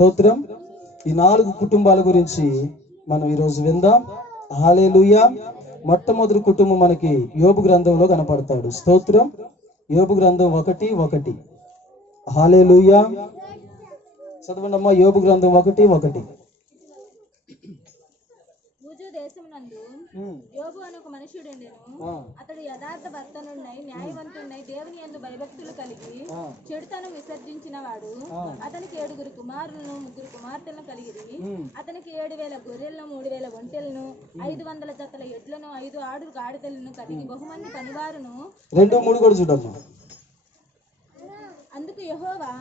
స్తోత్రం. ఈ 4 కుటుంబాల గురించి మనం ఈరోజు విందాం. హల్లెలూయా. మొట్టమొదటి కుటుంబం మనకి యోబు గ్రంథంలో కనపడతాడు. స్తోత్రం. యోబు గ్రంథం 1:1. హల్లెలూయా. చదవండి అమ్మా. యోబు గ్రంథం 1:1. యోబు అనే ఒక మనుషుడుండెను. అతడు యథార్థ వర్తనుడై న్యాయవంతుడై దేవుని యందు భయభక్తులు కలిగి చెడుతనం విసర్జించిన వాడు. అతనికి 7 కుమారులను 3 కుమార్తెలను కలిగిరి. అతనికి 7,000 గొర్రెలను 3,000 ఒంటెలను 500 జతల ఎడ్లను 5 ఆడు గాడిదలను కలిగి బహుమంది పనివారును. 2-3 కూడా చూడమ్మా. అందుకు యెహోవా,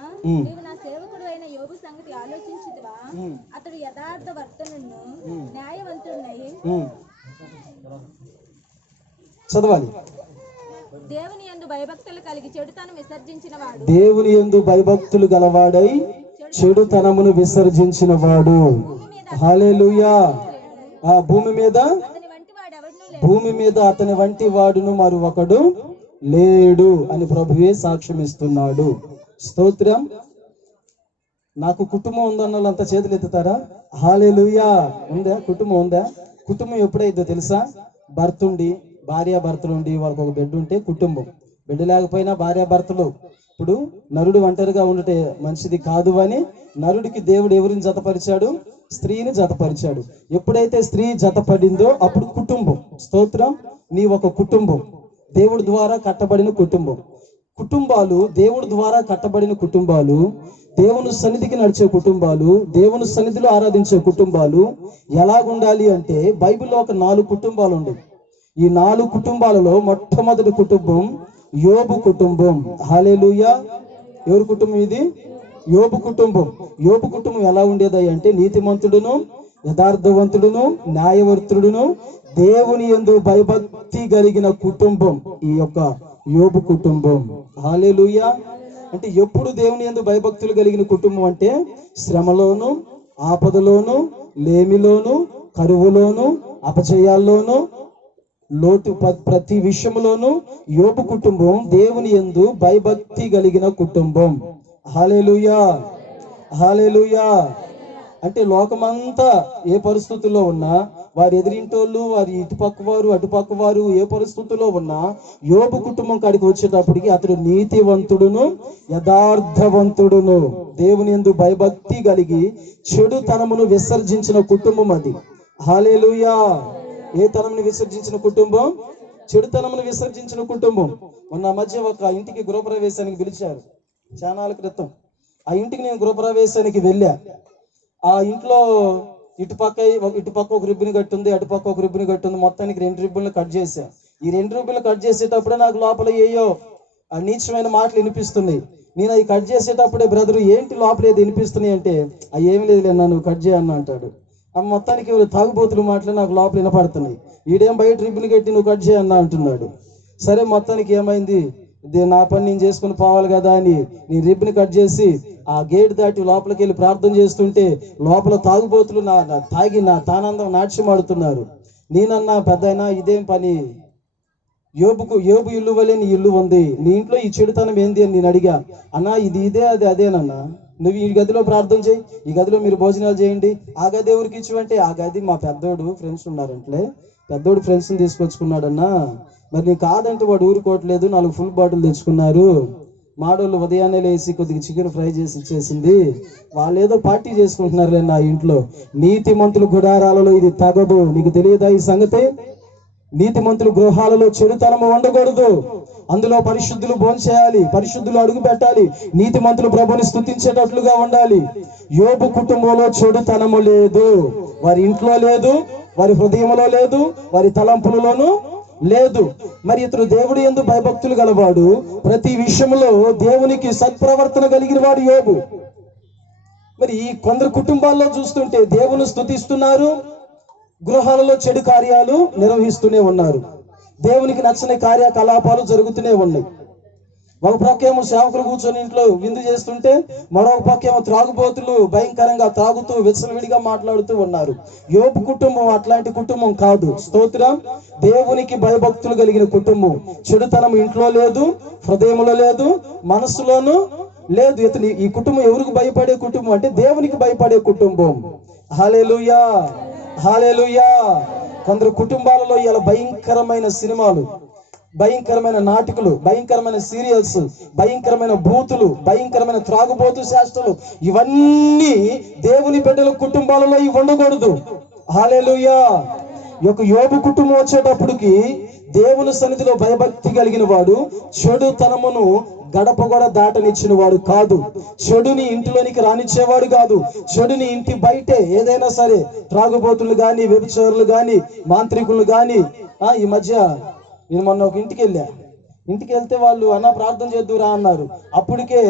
నీవు నా సేవకుడు అయిన యోబు సంగతి ఆలోచించితివా? అతడు యథార్థ వర్తనుడును న్యాయవంతుడై చదవాలి. దేవుని యందు భయభక్తులు కలిగి చెడుతనం విసర్జించిన వాడు. దేవుని యందు భయభక్తులు గలవాడై చెడుతనమును విసర్జించిన వాడు. హల్లెలూయా. ఆ భూమి మీద అతని వంటి వాడును మరొకడు లేడు అని ప్రభువే సాక్ష్యం ఇస్తున్నాడు. స్తోత్రం. నాకు కుటుంబం ఉందన్న వాళ్ళంతా చేతులు ఎత్తుతారా? హల్లెలూయా. ఉందా? కుటుంబం ఉందా? కుటుంబం ఎప్పుడైతే తెలుసా? భార్యాభర్తలు ఉండి వాళ్ళకి ఒక బిడ్డ ఉంటే కుటుంబం. బిడ్డ లేకపోయినా భార్యాభర్తలు. ఇప్పుడు నరుడు ఒంటరిగా ఉండటే మంచిది కాదు అని నరుడికి దేవుడు ఎవరిని జతపరిచాడు? స్త్రీని జతపరిచాడు. ఎప్పుడైతే స్త్రీ జతపడిందో అప్పుడు కుటుంబం. స్తోత్రం. నీ ఒక కుటుంబం, దేవుడి ద్వారా కట్టబడిన కుటుంబం. కుటుంబాలు దేవుడి ద్వారా కట్టబడిన కుటుంబాలు, దేవుని సన్నిధికి నడిచే కుటుంబాలు, దేవుని సన్నిధిలో ఆరాధించే కుటుంబాలు ఎలాగుండాలి అంటే బైబిల్లో ఒక 4 కుటుంబాలు ఉండేవి. ఈ 4 కుటుంబాలలో మొట్టమొదటి కుటుంబం యోబు కుటుంబం. హల్లెలూయా. ఎవరి కుటుంబం ఇది? యోబు కుటుంబం. యోబు కుటుంబం ఎలా ఉండేది అంటే నీతిమంతుడును యథార్థవంతుడును న్యాయవర్తుడును దేవుని యందు భయభక్తి కలిగిన కుటుంబం ఈ యొక్క యోబు కుటుంబం. హల్లెలూయా. అంటే ఎప్పుడు దేవుని యందు భయభక్తులు కలిగిన కుటుంబం అంటే శ్రమలోను ఆపదలోను లేమిలోను కరువులోను అపజయాల్లోను లోటు ప్రతి విషయంలోనూ యోబు కుటుంబం దేవుని యందు భయభక్తి కలిగిన కుటుంబం. హల్లెలూయా. హల్లెలూయా. అంటే లోకమంతా ఏ పరిస్థితుల్లో ఉన్నా, వారి ఎదిరింటోళ్ళు, వారి ఇటుపక్క వారు అటుపక్క వారు ఏ పరిస్థితుల్లో ఉన్నా, యోబు కుటుంబం కాడికి వచ్చేటప్పటికి అతడు నీతివంతుడును యథార్థవంతుడును దేవుని యందు భయభక్తి కలిగి చెడుతనమును విసర్జించిన కుటుంబం అది. హల్లెలూయా. ఏ తనమును విసర్జించిన కుటుంబం? చెడుతనమును విసర్జించిన కుటుంబం. మొన్న మధ్య ఒక ఇంటికి గృహప్రవేశానికి పిలిచారు చానాల క్రితం. ఆ ఇంటికి నేను గృహప్రవేశానికి వెళ్ళా. ఆ ఇంట్లో ఇటుపక్క ఒక రిబ్బన్ కట్టి ఉంది, అటుపక్క ఒక రిబ్బన్ కట్టి ఉంది. మొత్తానికి 2 రిబ్బన్లు కట్ చేశా. ఈ 2 రిబ్బన్లు కట్ చేసేటప్పుడే నాకు లోపల ఏయో ఆ నీచమైన మాటలు వినిపిస్తున్నాయి. నేను అవి కట్ చేసేటప్పుడే బ్రదరు ఏంటి లోపల ఏది వినిపిస్తున్నాయి అంటే, అవి ఏమి లేదు నువ్వు కట్ చేయన్న అంటాడు. ఆ మొత్తానికి తాగుబోతులు మాటలు నాకు లోపల వినపడుతున్నాయి. ఈడేం బయట రిబ్బన్ కట్టి నువ్వు కట్ చేయన్న అంటున్నాడు. సరే మొత్తానికి ఏమైంది, నా పని నేను చేసుకుని పోవాలి కదా అని నేను రిబ్బన్ కట్ చేసి ఆ గేట్ దాటి లోపలికి వెళ్ళి ప్రార్థన చేస్తుంటే లోపల తాగుబోతులు తాగి నా తానందం నాట్యం ఆడుతున్నారు. నేనన్నా, పెద్దయినా ఇదేం పని? యోబు ఇల్లు వల్లే నీ ఇల్లు ఉంది, నీ ఇంట్లో ఈ చెడుతనం ఏంది అని నేను అడిగా. అన్నా ఇది ఇదే అదేనన్నా, నువ్వు ఈ గదిలో ప్రార్థన చేయి, ఈ గదిలో మీరు భోజనాలు చేయండి. ఆ గది ఎవరికి ఇచ్చివంటే, ఆ గది మా పెద్దోడు ఫ్రెండ్స్ ఉన్నారంటే పెద్దోడు ఫ్రెండ్స్ని తీసుకొచ్చుకున్నాడన్నా. మరి నీకు కాదంటే వాడు ఊరుకోవట్లేదు. 4 ఫుల్ బాటిల్ తెచ్చుకున్నారు. మాడోళ్ళు ఉదయాన్నే లేచి కొద్దిగా చికెన్ ఫ్రై చేసి ఇచ్చేసింది. వాళ్ళు ఏదో పార్టీ చేసుకుంటున్నారులే నా ఇంట్లో. నీతిమంతుల గుడారాలలో ఇది తగదు. నీకు తెలియదా ఈ సంగతి? నీతిమంతుల గృహాలలో చెడుతనము ఉండకూడదు. అందులో పరిశుద్ధులు భోంచేయాలి, పరిశుద్ధులు అడుగు పెట్టాలి, నీతిమంతులు ప్రభుని స్తుతించేటట్లుగా ఉండాలి. యోబు కుటుంబంలో చెడుతనము లేదు. వారి ఇంట్లో లేదు, వారి హృదయంలో లేదు, వారి తలంపులలోనూ లేదు. మరి ఇతడు దేవుడి యందు భయభక్తులు గలవాడు, ప్రతి విషయంలో దేవునికి సత్ప్రవర్తన కలిగిన వాడు యోబు. మరి ఈ కొందరు కుటుంబాల్లో చూస్తుంటే దేవుని స్తుతిస్తున్నారు, గృహాలలో చెడు కార్యాలు నిర్వహిస్తూనే ఉన్నారు. దేవునికి నచ్చని కార్యకలాపాలు జరుగుతూనే ఉన్నాయి. ఒక పక్కేమో సేవకులు కూర్చొని ఇంట్లో విందు చేస్తుంటే, మరొక పక్కేమో త్రాగుబోతులు భయంకరంగా తాగుతూ విచ్చలవిడిగా మాట్లాడుతూ ఉన్నారు. యోబు కుటుంబం అట్లాంటి కుటుంబం కాదు. స్తోత్రం. దేవునికి భయభక్తులు కలిగిన కుటుంబం. చెడుతనం ఇంట్లో లేదు, హృదయంలో లేదు, మనసులోను లేదు. ఇతని ఈ కుటుంబం ఎవరికి భయపడే కుటుంబం అంటే దేవునికి భయపడే కుటుంబం. హల్లెలూయా, హల్లెలూయా. కొందరు కుటుంబాలలో ఇలా భయంకరమైన సినిమాలు, భయంకరమైన నాటకాలు, భయంకరమైన సీరియల్స్, భయంకరమైన బూతులు, భయంకరమైన త్రాగుబోతు శాస్త్రాలు, ఇవన్నీ దేవుని బిడ్డల కుటుంబాలలో ఇవి ఉండకూడదు. హల్లెలూయా. ఒక యోబు కుటుంబం వచ్చేటప్పటికి దేవుని సన్నిధిలో భయభక్తి కలిగిన వాడు, చెడుతనమును గడప కూడా దాటనిచ్చిన వాడు కాదు, చెడుని ఇంటిలోనికి రానిచ్చేవాడు కాదు. చెడుని ఇంటి బయటే ఏదైనా సరే, త్రాగుబోతులు గాని, వ్యభిచారులు గాని, మాంత్రికులు గాని. ఈ మధ్య నేను మొన్న ఒక ఇంటికి వెళ్తే వాళ్ళు అన్న ప్రార్థన చేద్దురా అన్నారు. అప్పటికే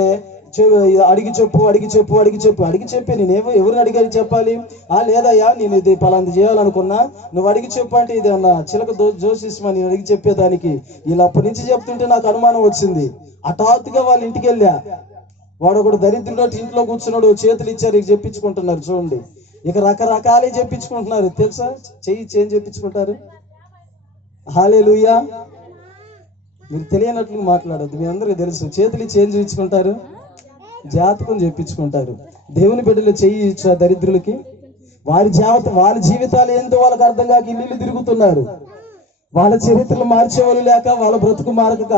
అడిగి చెప్పి నేనేమో ఎవరిని అడిగి చెప్పాలి? లేదయ్యా, నేను ఇది పలాంది చేయాలనుకున్నా, నువ్వు అడిగి చెప్పు అంటే ఇది అన్న చిలక జోషిస్మా నేను అడిగి చెప్పేదానికి. వీళ్ళు అప్పటి నుంచి చెప్తుంటే నాకు అనుమానం వచ్చింది. హఠాత్తుగా వాళ్ళ ఇంటికి వెళ్ళా. వాడు ఒకడు దరిద్రుడు ఇంట్లో కూర్చున్నాడు, చేతులు ఇచ్చారు, ఇక చెప్పించుకుంటున్నారు. చూడండి, ఇక రకరకాలే చెప్పించుకుంటున్నారు తెలుసా. చేంజ్ చెప్పించుకుంటారు. హల్లెలూయా. మీరు తెలియనట్లు మాట్లాడద్దు, మీ అందరికీ తెలుసు. చేతులు చేంజ్ ఇచ్చుకుంటారు, జాతకం చెప్పించుకుంటారు. దేవుని బిడ్డలు చెయ్యి ఇచ్చా దరిద్రులకి. వారి జీవితాలు ఏందో వాళ్ళకి అర్థం కాక ఇల్లు తిరుగుతున్నారు. వాళ్ళ చరిత్రలు మార్చేవాళ్ళు లేక, వాళ్ళ బ్రతుకు మారక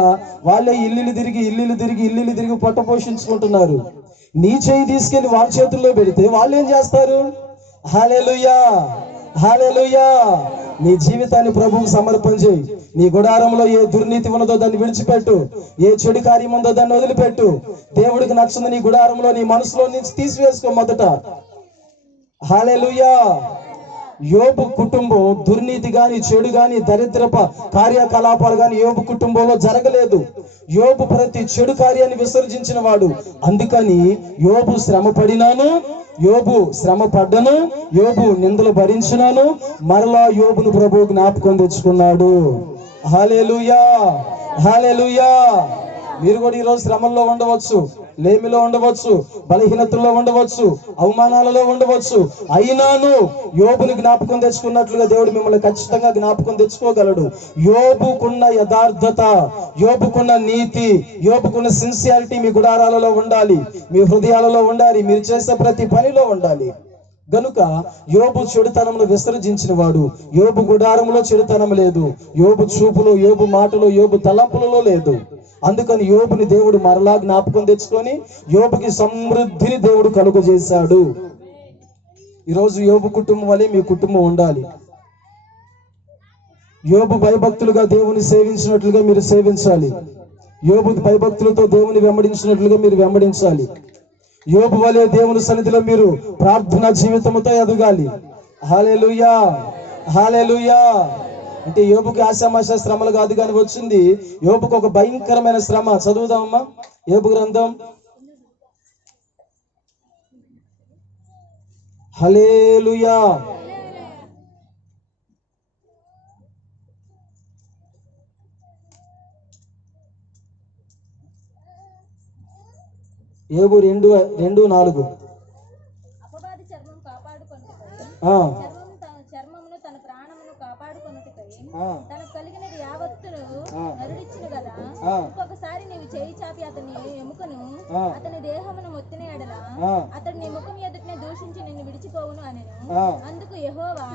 వాళ్ళే ఇల్లు తిరిగి పొట్ట పోషించుకుంటున్నారు. నీ చేయి తీసుకెళ్లి వాళ్ళ చేతుల్లో పెడితే వాళ్ళు ఏం చేస్తారు? హల్లెలూయా, హల్లెలూయా. నీ జీవితాన్ని ప్రభువుకు సమర్పణ చేయి. నీ గుడారంలో ఏ దుర్నీతి ఉన్నదో దాన్ని విడిచిపెట్టు, ఏ చెడు కార్యం ఉందో దాన్ని వదిలిపెట్టు. దేవుడికి నచ్చింది నీ గుడారంలో, నీ మనసులో నుంచి తీసివేసుకో మొదట. హల్లెలూయా. యోబు కుటుంబం దుర్నీతి గాని, చెడు గాని, దరిద్రప కార్యకలాపాలు గాని యోబు కుటుంబంలో జరగలేదు. యోబు ప్రతి చెడు కార్యాన్ని విసర్జించిన వాడు. అందుకని యోబు శ్రమ పడ్డను, యోబు నిందలు భరించినాను, మరలా యోబును ప్రభువు జ్ఞాపకం తెచ్చుకున్నాడు. హల్లెలూయా, హల్లెలూయా. మీరు కూడా ఈరోజు శ్రమల్లో ఉండవచ్చు, లేమిలో ఉండవచ్చు, బలహీనతల్లో ఉండవచ్చు, అవమానాలలో ఉండవచ్చు. అయినాను యోబుని జ్ఞాపకం తెచ్చుకున్నట్లుగా దేవుడు మిమ్మల్ని ఖచ్చితంగా జ్ఞాపకం తెచ్చుకోగలడు. యోబుకున్న యథార్థత, యోబుకున్న నీతి, యోబుకున్న సిన్సియారిటీ మీ గుడారాలలో ఉండాలి, మీ హృదయాలలో ఉండాలి, మీరు చేసే ప్రతి పనిలో ఉండాలి. గనుక యోబు చెడుతనమును విసర్జించిన వాడు. యోబు గుడారంలో చెడుతనం లేదు, యోబు చూపులో, యోబు మాటలో, యోబు తలంపులలో లేదు. అందుకని యోబుని దేవుడు మరలా జ్ఞాపకం తెచ్చుకొని యోబుకి సమృద్ధిని దేవుడు కలుగజేశాడు. ఈరోజు యోబు కుటుంబం వలె మీ కుటుంబం ఉండాలి. యోబు భయభక్తులుగా దేవుని సేవించినట్లుగా మీరు సేవించాలి. యోబు భయభక్తులతో దేవుని వెంబడించినట్లుగా మీరు వెంబడించాలి. యోబు వలె దేవుని సన్నిధిలో మీరు ప్రార్థనా జీవితంతో ఎదగాలి. హల్లెలూయా, హల్లెలూయా. అంటే యోబుకి ఆశామాష శ్రమలు కాదు కానీ వచ్చింది యోబుకు ఒక భయంకరమైన శ్రమ. చదువుదామమ్మా యోబు గ్రంథం. హల్లెలూయా. యోబు 2:4. అపవాది చర్మం కాపాడుకొనుటకై, చర్మమును తన ప్రాణమును కాపాడుకొనుటకై తనకు కలిగినది యావత్తును నరుడిచ్చును కదా. ఇంకొకసారి నీవు చేయి చాపి అతని ఎముకను, అతని దేహమును మొత్తిన ఎడల అతడు నీ ముఖం ఎదుటనే దూషించి నిన్ను విడిచిపోవును అనెను. అందుకు యెహోవా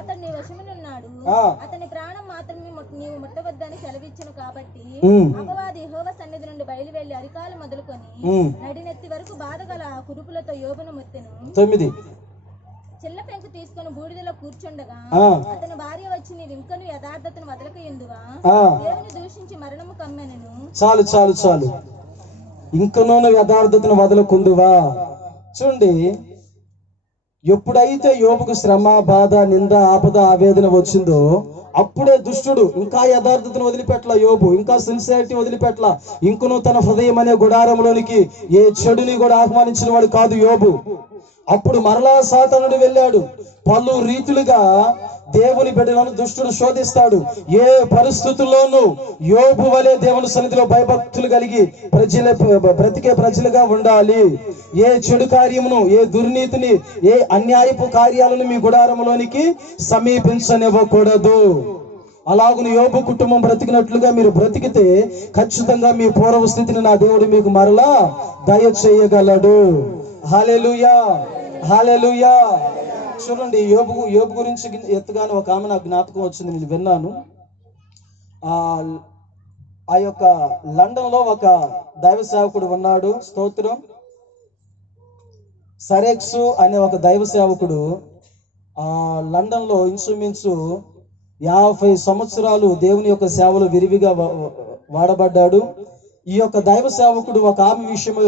అతడు నీ వశమునున్నాడు, అతని ప్రాణం మాత్రమే నీవు ముట్టవద్దని సెలవిచ్చును. కాబట్టి అపవాది యెహోవా సన్నిధి నుండి బయలు వెళ్లి అరికాలు మొదలుకొని నడినెత్తి వరకు బాధగల ఆ కురుపులతో యోబును మొత్తెను. 9. చిల్ల పెంకు తీసుకుని బూడిదలో కూర్చుండగా అతని భార్య వచ్చి నీవు ఇంకను యథార్థతను వదలకయుందువా, దేవుని దూషించి మరణము కమ్మెనెను. చాలు. ఇంకనూ యథార్థతను వదలకుందువా. చూడండి, ఎప్పుడైతే యోబుకు శ్రమ, బాధ, నింద, ఆపద, ఆవేదన వచ్చిందో అప్పుడే దుష్టుడు ఇంకా యథార్థతను వదిలిపెట్ల. యోబు ఇంకా సిన్సియారిటీ వదిలిపెట్ల. ఇంకనూ తన హృదయం అనే గుడారంలోనికి ఏ చెడుని కూడా ఆహ్వానించిన వాడు కాదు యోబు. అప్పుడు మరలా సాతానుడు వెళ్ళాడు. పలు రీతులుగా దేవుని బిడ్డలను దుష్టుడు శోధిస్తాడు. ఏ పరిస్థితుల్లోనూ యోబు వలె దేవుని సన్నిధిలో భయభక్తులు కలిగి బ్రతికే ప్రజలుగా ఉండాలి. ఏ చెడు కార్యమును, ఏ దుర్నీతిని, ఏ అన్యాయపు కార్యాలను మీ గుడారంలోనికి సమీపించనివ్వకూడదు. అలాగున యోబు కుటుంబం బ్రతికినట్లుగా మీరు బ్రతికితే ఖచ్చితంగా మీ పూర్వ స్థితిని నా దేవుడు మీకు మరలా దయచేయగలడు. హల్లెలూయా, హల్లెలూయా. చూడండి, యోబు గురించి ఎత్తుగానే ఒక ఆమె నాకు జ్ఞాపకం వచ్చింది, నేను విన్నాను. ఆ యొక్క లండన్ లో ఒక దైవ సేవకుడు ఉన్నాడు, స్తోత్రం. సరెక్సు అనే ఒక దైవ సేవకుడు లండన్ లో ఇంచుమించు 50 సంవత్సరాలు దేవుని యొక్క సేవలు విరివిగా వాడబడ్డాడు. ఈ యొక్క దైవ సేవకుడు ఒక ఆమె విషయమై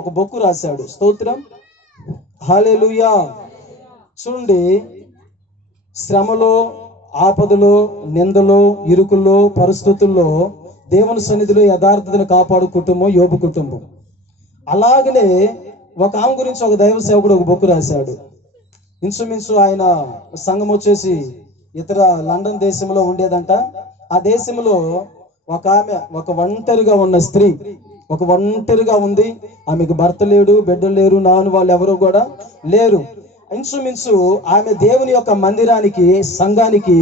ఒక బొక్కు రాశాడు, స్తోత్రం. హల్లెలూయా. చూడండి, శ్రమలో, ఆపదలో, నిందలో, ఇరుకుల్లో, పరిస్థితుల్లో దేవుని సన్నిధిలో యథార్థతను కాపాడు కుటుంబం యోబు కుటుంబం. అలాగనే ఒక ఆమె గురించి ఒక దైవ సేవకుడు ఒక బొక్కు రాశాడు. ఇంచుమించు ఆయన సంఘం వచ్చేసి ఇతర లండన్ దేశంలో ఉండేదంట. ఆ దేశంలో ఒక ఆమె ఒక ఒంటరిగా ఉన్న స్త్రీ, ఒక ఒంటరిగా ఉంది. ఆమెకు భర్త లేడు, బిడ్డలు లేరు, నాన్న వాళ్ళు ఎవరు కూడా లేరు. ఇంచుమించు ఆమె దేవుని యొక్క మందిరానికి, సంఘానికి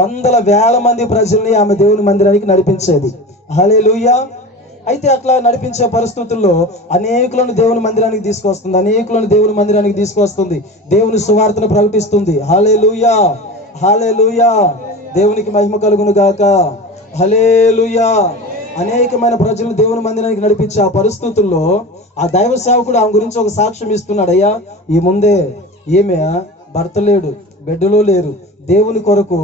వందల వేల మంది ప్రజల్ని ఆమె దేవుని మందిరానికి నడిపించేది. హల్లెలూయా. అయితే అట్లా నడిపించే పరిస్థితుల్లో అనేకులను దేవుని మందిరానికి తీసుకొస్తుంది, అనేకులను దేవుని మందిరానికి తీసుకొస్తుంది, దేవుని సువార్తను ప్రకటిస్తుంది. హల్లెలూయా, హల్లెలూయా. దేవునికి మహిమ కలుగును గాక. హల్లెలూయా. అనేకమైన ప్రజలను దేవుని మందిరానికి నడిపించే ఆ పరిస్థితుల్లో ఆ దైవ సేవకుడు ఆమె గురించి ఒక సాక్ష్యం ఇస్తున్నాడు. అయ్యా, ఈ ముందే ఈమె భర్త లేడు, బిడ్డలు లేరు, దేవుని కొరకు,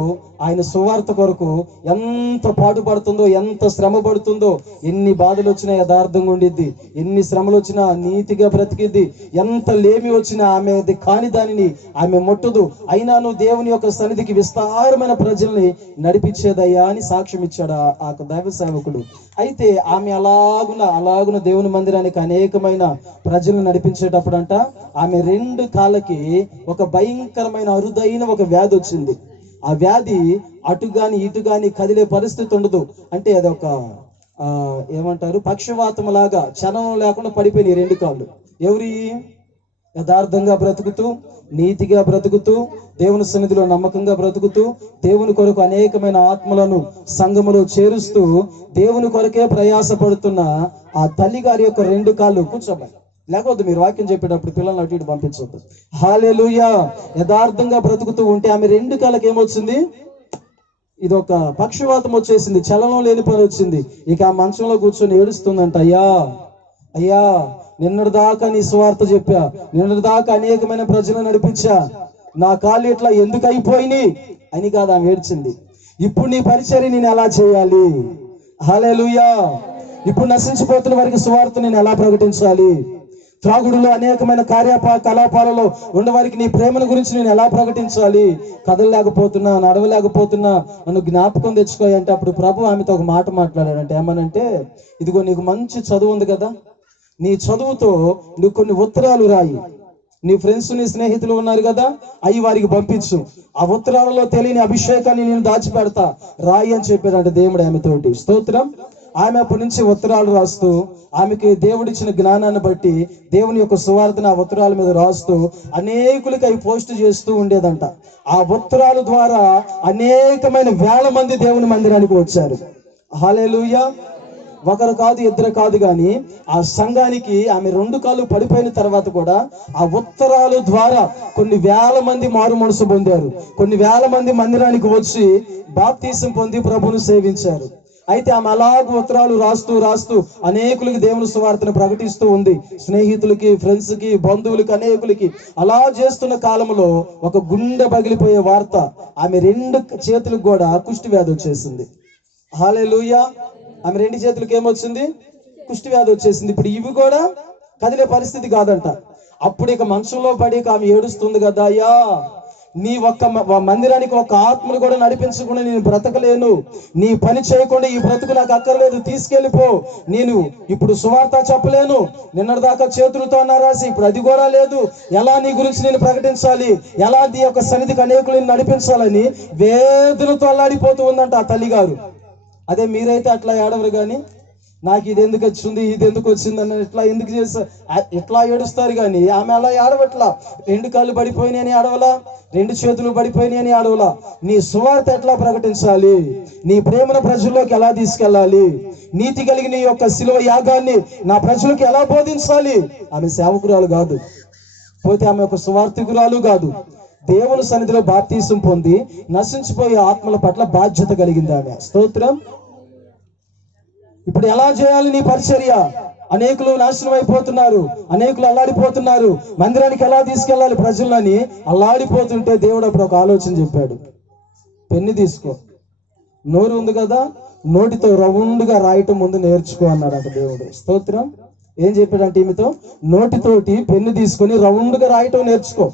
ఆయన సువార్త కొరకు ఎంత పాటుపడుతుందో, ఎంత శ్రమ పడుతుందో, ఎన్ని బాధలు వచ్చినా యథార్థంగా ఉండిద్ది, ఎన్ని శ్రమలు వచ్చినా నీతిగా బ్రతికిద్ది, ఎంత లేమి వచ్చినా ఆమె కాని దానిని ఆమె ముట్టదు. అయినా నువ్వు దేవుని యొక్క సన్నిధికి విస్తారమైన ప్రజల్ని నడిపించేదయ్యా అని సాక్ష్యం ఇచ్చాడు ఆ దైవ సేవకుడు. అయితే ఆమె అలాగున దేవుని మందిరానికి అనేకమైన ప్రజలను నడిపించేటప్పుడు అంట ఆమె 2 కాళ్ళకి ఒక భయంకరమైన అరుదైన ఒక వ్యాధి వచ్చింది. ఆ వ్యాధి అటు గాని ఇటు గాని కదిలే పరిస్థితి ఉండదు. అంటే అది ఒక ఏమంటారు, పక్షవాతం లాగా చలనం లేకుండా పడిపోయినాయి 2 కాళ్ళు. ఎవరి యథార్థంగా బ్రతుకుతూ, నీతిగా బ్రతుకుతూ, దేవుని సన్నిధిలో నమ్మకంగా బ్రతుకుతూ, దేవుని కొరకు అనేకమైన ఆత్మలను సంఘములో చేరుస్తూ దేవుని కొరకే ప్రయాసపడుతున్న ఆ తల్లి గారి యొక్క 2 కాళ్ళు, కూర్చోబా లేకపోతే మీరు వాక్యం చెప్పేటప్పుడు పిల్లల్ని అటు ఇటు పంపించవద్దు. హల్లెలూయా. యథార్థంగా బ్రతుకుతూ ఉంటే ఆమె 2 కాళ్ళకి ఏమొచ్చింది, ఇది ఒక పక్షవాతం వచ్చేసింది, చలనం లేని పని వచ్చింది. ఇక ఆ మంచంలో కూర్చొని ఏడుస్తుందంట. అయ్యా, నిన్నటిదాకా నీ సువార్త చెప్పా, నిన్నటిదాకా అనేకమైన ప్రజలను నడిపించా, నా కాళ్ళు ఇట్లా ఎందుకు అయిపోయినాయి అని కాదు ఆమె ఏడ్చింది. ఇప్పుడు నీ పరిచర్య నేను ఎలా చేయాలి? హల్లెలూయా. ఇప్పుడు నశించిపోతున్న వారికి సువార్త నేను ఎలా ప్రకటించాలి? త్రాగుడులో అనేకమైన కలాపాలలో ఉన్నవారికి నీ ప్రేమను గురించి నేను ఎలా ప్రకటించాలి? కదలలేకపోతున్నా, నడవలేకపోతున్నా, నన్ను జ్ఞాపకం తెచ్చుకోయి అంటే అప్పుడు ప్రభు ఆమెతో ఒక మాట మాట్లాడాడంటే ఏమనంటే, ఇదిగో నీకు మంచి చదువు ఉంది కదా, నీ చదువుతో నువ్వు కొన్ని ఉత్తరాలు రాయి, నీ ఫ్రెండ్స్, నీ స్నేహితులు ఉన్నారు కదా, అవి వారికి పంపించు, ఆ ఉత్తరాలలో తెలియని అభిషేకాన్ని నేను దాచిపెడతా, రాయి అని చెప్పాడంట దేవుడు ఆమెతోటి. స్తోత్రం. ఆమె అప్పటి నుంచి ఉత్తరాలు రాస్తూ, ఆమెకి దేవుడిచ్చిన జ్ఞానాన్ని బట్టి దేవుని యొక్క సువార్తను ఆ ఉత్తరాల మీద రాస్తూ అనేకులకి అవి పోస్ట్ చేస్తూ ఉండేదంట. ఆ ఉత్తరాల ద్వారా అనేకమైన వేల మంది దేవుని మందిరానికి వచ్చారు. హల్లెలూయా. ఒకరు కాదు, ఇద్దరు కాదు, కానీ ఆ సంఘానికి ఆమె 2 కాళ్ళు పడిపోయిన తర్వాత కూడా ఆ ఉత్తరాల ద్వారా కొన్ని వేల మంది మారు మనసు పొందారు, కొన్ని వేల మంది మందిరానికి వచ్చి బాప్తీసం పొంది ప్రభువును సేవించారు. అయితే ఆమె అలాగ ఉత్తరాలు రాస్తూ అనేకులకి దేవుని సువార్తను ప్రకటిస్తూ ఉంది, స్నేహితులకి, ఫ్రెండ్స్ కి, బంధువులకి, అనేకులకి. అలా చేస్తున్న కాలంలో ఒక గుండె పగిలిపోయే వార్త, ఆమె 2 చేతులకు కూడా కుష్టి వ్యాధి వచ్చేసింది. హల్లెలూయా. ఆమె 2 చేతులకు ఏమొచ్చింది? కుష్టి వ్యాధి వచ్చేసింది. ఇప్పుడు ఇవి కూడా కదిలే పరిస్థితి కాదంట. అప్పుడు ఇక మంచంలో పడి ఆమె ఏడుస్తుంది కదా, అయ్యా, నీ ఒక్క మందిరానికి ఒక ఆత్మను కూడా నడిపించకుండా నేను బ్రతకలేను, నీ పని చేయకుండా ఈ బ్రతుకు నాకు అక్కర్లేదు, తీసుకెళ్ళిపో. నేను ఇప్పుడు సువార్త చెప్పలేను, నిన్నటిదాకా చేతులతో రాసి ఇప్పుడు అది కూడా లేదు, ఎలా నీ గురించి నేను ప్రకటించాలి, ఎలా నీ యొక్క సన్నిధికి అనేకులను నడిపించాలని వేదనతో అల్లాడిపోతూ ఉందంట ఆ తల్లిగారు. అదే మీరైతే అట్లా ఏడవరు కానీ నాకు ఇది ఎందుకు వచ్చింది, ఇది ఎందుకు వచ్చింది అని ఇట్లా ఎందుకు చేస్తారు, ఇట్లా ఏడుస్తారు. కానీ ఆమె అలా ఏడవట్లా. 2 కాళ్ళు పడిపోయినాయి అని ఏడవలా, 2 చేతులు పడిపోయినాయి అని ఏడవలా. నీ సువార్త ఎట్లా ప్రకటించాలి, నీ ప్రేమను ప్రజల్లోకి ఎలా తీసుకెళ్ళాలి, నీతి కలిగిన నీ యొక్క శిలువ యాగాన్ని నా ప్రజలకు ఎలా బోధించాలి. ఆమె సేవకురాలు కాదు, పోతే ఆమె ఒక సువార్థికురాలు కాదు. దేవుని సన్నిధిలో బాప్తీసం పొంది నశించిపోయే ఆత్మల పట్ల బాధ్యత కలిగింది ఆమె. స్తోత్రం. ఇప్పుడు ఎలా చేయాలి నీ పరిచర్య? అనేకులు నాశనం అయిపోతున్నారు, అనేకులు అల్లాడిపోతున్నారు. మందిరానికి ఎలా తీసుకెళ్ళాలి ప్రజలని అల్లాడిపోతుంటే దేవుడు అప్పుడు ఒక ఆలోచన చెప్పాడు. పెన్ను తీసుకో, నోరు ఉంది కదా, నోటితో రౌండ్గా రాయటం ముందు నేర్చుకో అన్నాడంట దేవుడు. స్తోత్రం. ఏం చెప్పాడంటే ఈమెతో, నోటితోటి పెన్ను తీసుకొని రౌండ్గా రాయటం నేర్చుకో.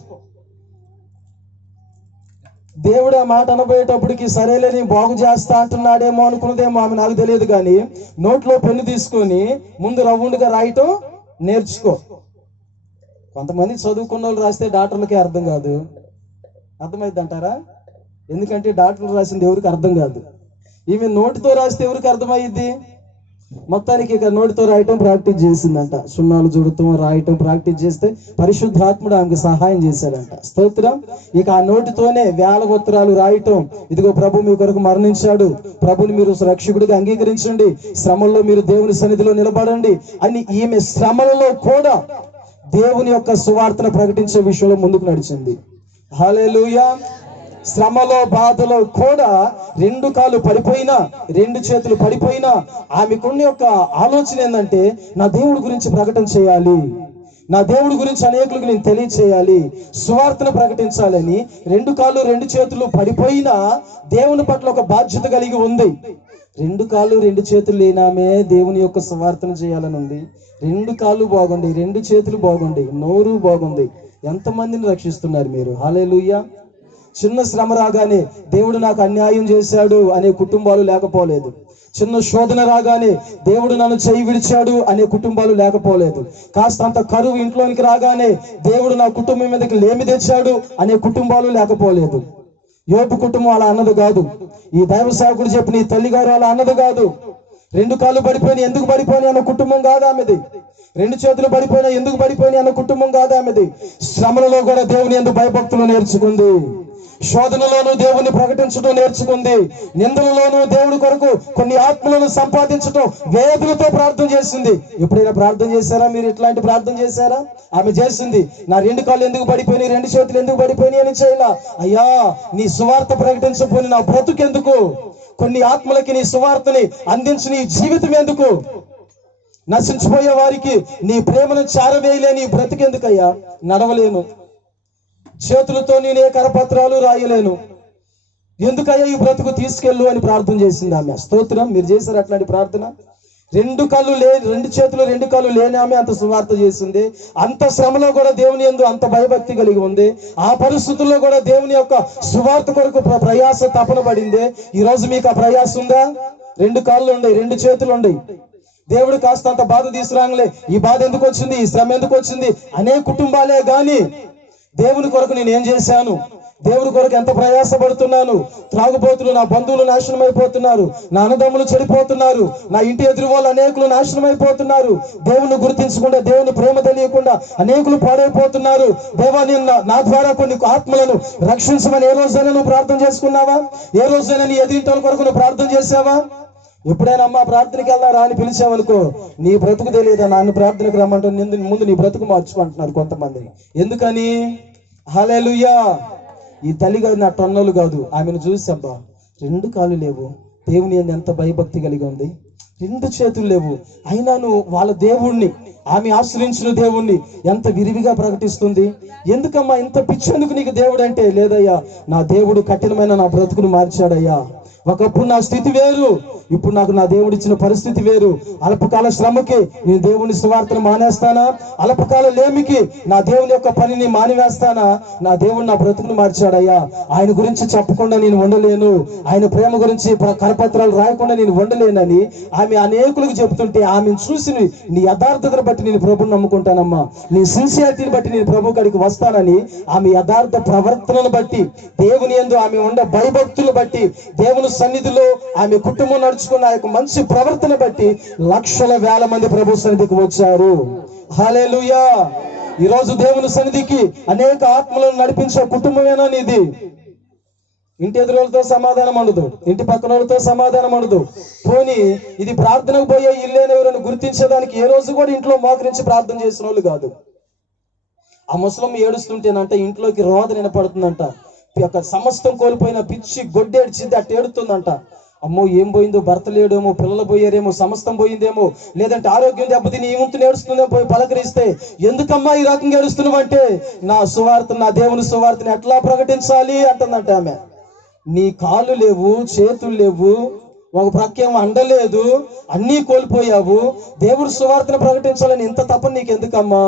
దేవుడు ఆ మాట అనబోయేటప్పటికి సరేలే నేను బాగు చేస్తా అంటున్నాడేమో అనుకున్నదేమో ఆమె, నాకు తెలియదు. కానీ నోట్లో పెన్ను తీసుకొని ముందు రౌండ్గా రాయటం నేర్చుకో. కొంతమంది చదువుకున్న వాళ్ళు రాస్తే డాక్టర్లకే అర్థం కాదు. అర్థమైంది అంటారా? ఎందుకంటే డాక్టర్లు రాసింది ఎవరికి అర్థం కాదు. ఈమె నోటితో రాస్తే ఎవరికి అర్థమయ్యిద్ది? మొత్తానికి ఇక నోటితో రాయటం ప్రాక్టీస్ చేసిందంట. సున్నాలు జుడుతూ రాయటం ప్రాక్టీస్ చేస్తే పరిశుద్ధాత్ముడు ఆమెకు సహాయం చేశాడంట. స్తోత్రం. ఇక ఆ నోటితోనే వేల ఉత్తరాలు రాయటం. ఇదిగో ప్రభు మీ కొరకు మరణించాడు, ప్రభుని మీరు రక్షకుడిగా అంగీకరించండి, శ్రమల్లో మీరు దేవుని సన్నిధిలో నిలబడండి అని ఈమె శ్రమలలో కూడా దేవుని యొక్క సువార్తను ప్రకటించే విషయంలో ముందుకు నడిచింది. హల్లెలూయా. శ్రమలో బాధలో కూడా 2 కాళ్ళు పడిపోయినా, 2 చేతులు పడిపోయినా ఆమెకున్న యొక్క ఆలోచన ఏంటంటే, నా దేవుడి గురించి ప్రకటన చేయాలి, నా దేవుడి గురించి అనేకులకు నేను తెలియచేయాలి, సువార్తను ప్రకటించాలని 2 కాళ్ళు 2 చేతులు పడిపోయినా దేవుని పట్ల ఒక బాధ్యత కలిగి ఉంది. 2 కాళ్ళు 2 చేతులు లేనామే దేవుని యొక్క సువార్తను చేయాలని ఉంది. 2 కాళ్ళు బాగుండి, 2 చేతులు బాగుండి, నోరు బాగుంది. ఎంతమందిని రక్షిస్తున్నారు మీరు? హల్లెలూయా. చిన్న శ్రమ రాగానే దేవుడు నాకు అన్యాయం చేశాడు అనే కుటుంబాలు లేకపోలేదు. చిన్న శోధన రాగానే దేవుడు నన్ను చేయి విడిచాడు అనే కుటుంబాలు లేకపోలేదు. కాస్తంత కరువు ఇంట్లోనికి రాగానే దేవుడు నా కుటుంబం మీదకి లేమి తెచ్చాడు అనే కుటుంబాలు లేకపోలేదు. యోబు కుటుంబం అలా అన్నది కాదు. ఈ దైవ సేవకుడు చెప్పిన ఈ తల్లిగారు అలా అన్నది కాదు. 2 కాళ్ళు పడిపోయినా ఎందుకు పడిపోయినా అన్న కుటుంబం కాదు ఆమెది. 2 చేతులు పడిపోయినా ఎందుకు పడిపోయినా అన్న కుటుంబం కాదు ఆమెది. శ్రమలలో కూడా దేవుని యందు భయభక్తులు నేర్చుకుంది. శోధనలోనూ దేవుని ప్రకటించడం నేర్చుకుంది. నిందలలోనూ దేవుడి కొరకు కొన్ని ఆత్మలను సంపాదించడం, వేదనతో ప్రార్థన చేసింది. ఎప్పుడైనా ప్రార్థన చేశారా మీరు? ఇట్లాంటి ప్రార్థన చేశారా? ఆమె చేసింది. నా 2 కాళ్ళు ఎందుకు పడిపోయినాయి, 2 చేతులు ఎందుకు పడిపోయినాయి అని చేయలా. అయ్యా, నీ సువార్త ప్రకటించకపోయిన నా బ్రతుకెందుకు? కొన్ని ఆత్మలకి నీ సువార్తని అందించి నీ జీవితం ఎందుకు? నశించిపోయే వారికి నీ ప్రేమను చారవేయలేని బ్రతికెందుకయ్యా? నడవలేను, చేతులతో నేను ఏ కరపత్రాలు రాయలేను, ఎందుకయ్యా ఈ బ్రతుకు తీసుకెళ్ళు అని ప్రార్థన చేసింది ఆమె. స్తోత్రం. మీరు చేశారు అట్లాంటి ప్రార్థన? 2 కాళ్ళు 2 చేతులు 2 కాళ్ళు లేని ఆమె అంత సువార్త చేసింది. అంత శ్రమలో కూడా దేవుని యందు అంత భయభక్తి కలిగి ఉంది. ఆ పరిస్థితుల్లో కూడా దేవుని యొక్క సువార్త కొరకు ప్రయాస తపన పడింది. ఈ రోజు మీకు ఆ ప్రయాస ఉందా? 2 కాళ్ళు ఉన్నాయి, 2 చేతులు ఉన్నాయి. దేవుడు కాస్త అంత బాధ తీసుకురాగలే. ఈ బాధ ఎందుకు వచ్చింది, ఈ శ్రమ ఎందుకు వచ్చింది అనే కుటుంబాలే గాని దేవుని కొరకు నేను ఏం చేశాను, దేవుడి కొరకు ఎంత ప్రయాసపడుతున్నాను, త్రాగుబోతులు నా బంధువులు నాశనం అయిపోతున్నారు, నా అన్నదమ్ములు చెడిపోతున్నారు, నా ఇంటి ఎదురు వాళ్ళు అనేకులు నాశనం అయిపోతున్నారు, దేవుని గుర్తించకుండా దేవుని ప్రేమ తెలియకుండా అనేకులు పాడైపోతున్నారు. దేవా, నా ద్వారా కొన్ని ఆత్మలను రక్షించమని ఏ రోజైనా నువ్వు ప్రార్థన చేసుకున్నావా? ఏ రోజైనా నీ ఎదురింటి కొరకు నువ్వు ప్రార్థన చేసావా? ఎప్పుడైనా అమ్మా ప్రార్థనకి వెళ్దారా అని పిలిచావనుకో, నీ బ్రతుకు తెలియదా, నన్ను ప్రార్థనకు రమ్మంటే ముందు నీ బ్రతుకు మార్చుకుంటున్నారు కొంతమంది. ఎందుకని? హల్లెలూయా. ఈ తల్లి గారు నా టొన్నలు కాదు. ఆమెను చూసాబ్బా, 2 కాళ్ళు లేవు, దేవుని ఎంత భయభక్తి కలిగి ఉంది. 2 చేతులు లేవు, అయినాను వాళ్ళ దేవుణ్ణి, ఆమె ఆశ్రయించిన దేవుణ్ణి ఎంత విరివిగా ప్రకటిస్తుంది. ఎందుకమ్మా ఇంత పిచ్చెందుకు నీకు దేవుడు అంటే? లేదయ్యా, నా దేవుడు కఠినమైన నా బ్రతుకును మార్చాడయ్యా. ఒకప్పుడు నా స్థితి వేరు, ఇప్పుడు నాకు నా దేవుడు ఇచ్చిన పరిస్థితి వేరు. అల్పకాల శ్రమకి నేను దేవుని సువార్తను మానేస్తానా? అల్పకాల లేమికి నా దేవుని యొక్క పనిని మానివేస్తానా? నా దేవుడు నా బ్రతుకును మార్చాడయ్యా. ఆయన గురించి చెప్పకుండా నేను ఉండలేను, ఆయన ప్రేమ గురించి కరపత్రాలు రాయకుండా నేను ఉండలేనని ఆమె అనేకులకు చెబుతుంటే, ఆమెను చూసి నీ యథార్థతను బట్టి నేను ప్రభుని నమ్ముకుంటానమ్మా, నీ సిన్సియారిటీని బట్టి నేను ప్రభు కాడికి వస్తానని ఆమె యథార్థ ప్రవర్తనను బట్టి, దేవుని యందు ఆమె ఉండే భయభక్తులు బట్టి, దేవుని సన్నిధిలో ఆమె కుటుంబం నడుచుకున్న ఆ యొక్క మంచి ప్రవర్తన బట్టి లక్షల వేల మంది ప్రభు సన్నిధికి వచ్చారు. హల్లెలూయా. ఈరోజు దేవుని సన్నిధికి అనేక ఆత్మలను నడిపించే కుటుంబమేనా నీది? ఇంటి ఎదురులతో సమాధానం ఉండదు, ఇంటి పక్కన వాళ్ళతో సమాధానం ఉండదు. పోనీ ఇది ప్రార్థనకు పోయే ఇల్లేని ఎవరైనా గుర్తించేదానికి ఏ రోజు కూడా ఇంట్లో మోకరించి ప్రార్థన చేసిన వాళ్ళు కాదు. ఆ ముసలమ్మ ఏడుస్తుంటేనంట ఇంట్లోకి రోద వినపడుతుందంట. ఒక సమస్తం కోల్పోయిన పిచ్చి గొడ్డేడ్చింది అట్ట ఏడుతుందంట. అమ్మో ఏం పోయిందో, భర్త లేడేమో, పిల్లలు పోయారేమో, సమస్తం పోయిందేమో, లేదంటే ఆరోగ్యం దెబ్బతిని ఈ ముందు ఏడుస్తుందేమో పోయి పలకరిస్తే, ఎందుకమ్మా ఈ రకంగా ఏడుస్తున్నావంటే, నా సువార్త, నా దేవుని సువార్తని ఎట్లా ప్రకటించాలి అంటుందంట ఆమె. నీ కాళ్ళు లేవు, చేతులు లేవు, ఒక ప్రక్కేమో అండలేదు, అన్నీ కోల్పోయావు, దేవుడు సువార్తను ప్రకటించాలని ఇంత తప్ప నీకు ఎందుకమ్మా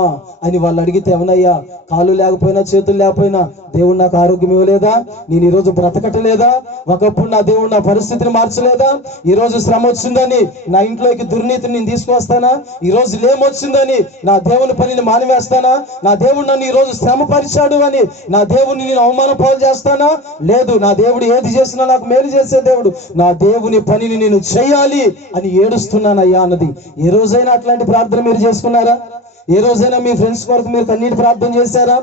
అని వాళ్ళు అడిగితే, ఏమనయ్యా కాళ్ళు లేకపోయినా చేతులు లేకపోయినా దేవుడు నాకు ఆరోగ్యం ఇవ్వలేదా? నేను ఈరోజు బ్రతకటలేదా? ఒకప్పుడు నా దేవుడు నా పరిస్థితిని మార్చలేదా? ఈరోజు శ్రమ వచ్చిందని నా ఇంట్లోకి దుర్నీతిని నేను తీసుకొస్తానా? ఈరోజు లేమొచ్చిందని నా దేవుని పనిని మానివేస్తానా? నా దేవుడు నన్ను ఈరోజు శ్రమ పరిచాడు అని నా దేవుడిని నేను అవమాన పాలు చేస్తానా? లేదు. నా దేవుడు ఏది చేసినా నాకు మేలు చేసే దేవుడు. నా దేవుని పనిని నేను చేయాలి అని ఏడుస్తున్నానయ్యా అన్నది. ఏ రోజైనా అట్లాంటి ప్రార్థన మీరు చేసుకున్నారా? ఏ రోజైనా మీ ఫ్రెండ్స్ కొరకు మీరు కన్నీటి ప్రార్థన చేశారా?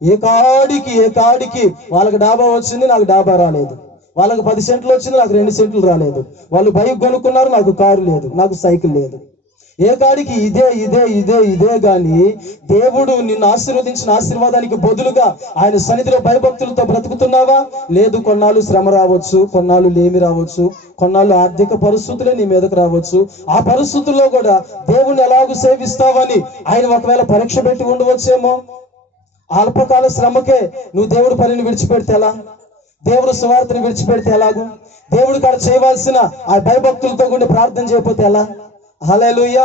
ఏ కాడికి వాళ్ళకి డాబా వచ్చింది, నాకు డాబా రాలేదు. వాళ్ళకి 10 సెంట్లు వచ్చింది, నాకు 2 సెంట్లు రాలేదు. వాళ్ళు బైక్ కొనుక్కున్నారు, నాకు కారు లేదు, నాకు సైకిల్ లేదు. ఏ కాడికి ఇదే గాని దేవుడు నిన్ను ఆశీర్వదించిన ఆశీర్వాదానికి బదులుగా ఆయన సన్నిధిలో భయభక్తులతో బ్రతుకుతున్నావా? లేదు. కొన్నాళ్ళు శ్రమ రావచ్చు, కొన్నాళ్ళు లేమి రావచ్చు, కొన్నాళ్ళు ఆర్థిక పరిస్థితులే నీ మీదకు రావచ్చు. ఆ పరిస్థితుల్లో కూడా దేవుణ్ణి ఎలాగూ సేవిస్తావని ఆయన ఒకవేళ పరీక్ష పెట్టి ఉండవచ్చేమో. అల్పకాల శ్రమకే నువ్వు దేవుడి పనిని విడిచిపెడితే ఎలా? దేవుడు సువార్తని విడిచిపెడితే ఎలాగూ? దేవుడు కాడ చేయవలసిన ఆ భయభక్తులతో కూడా ప్రార్థన చేయకపోతే ఎలా? హల్లెలూయా.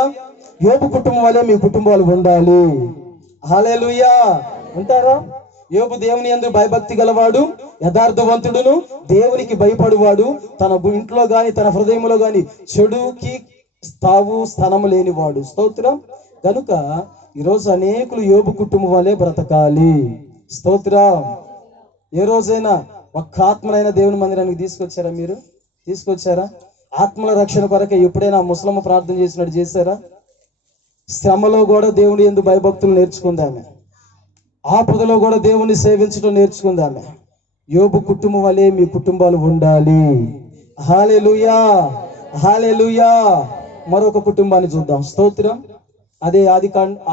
యోబు కుటుంబం వల్లే మీ కుటుంబాలు ఉండాలి. హల్లెలూయా. ఉంటారా? యోబు దేవుని యందు భయభక్తి గలవాడు, యథార్థవంతుడును, దేవునికి భయపడువాడు, తన ఇంట్లో గాని తన హృదయంలో గాని చెడుకి స్థానము లేనివాడు. స్తోత్రం. కనుక ఈరోజు అనేకులు యోబు కుటుంబం వల్లే బ్రతకాలి. స్తోత్రం. ఏ రోజైనా ఒక్క ఆత్మలైన దేవుని మందిరానికి తీసుకొచ్చారా? మీరు తీసుకొచ్చారా? ఆత్మల రక్షణ కొరకే ఎప్పుడైనా ముసలమ్మ ప్రార్థన చేసినట్టు చేశారా? శ్రమలో కూడా దేవుని యందు భయభక్తులు నేర్చుకుందామె. ఆపదలో కూడా దేవుని సేవించడం నేర్చుకుందామె. యోబు కుటుంబం వల్లే మీ కుటుంబాలు ఉండాలి. హల్లెలూయా. హల్లెలూయా. మరొక కుటుంబాన్ని చూద్దాం. స్తోత్రం. అదే ఆదికాండ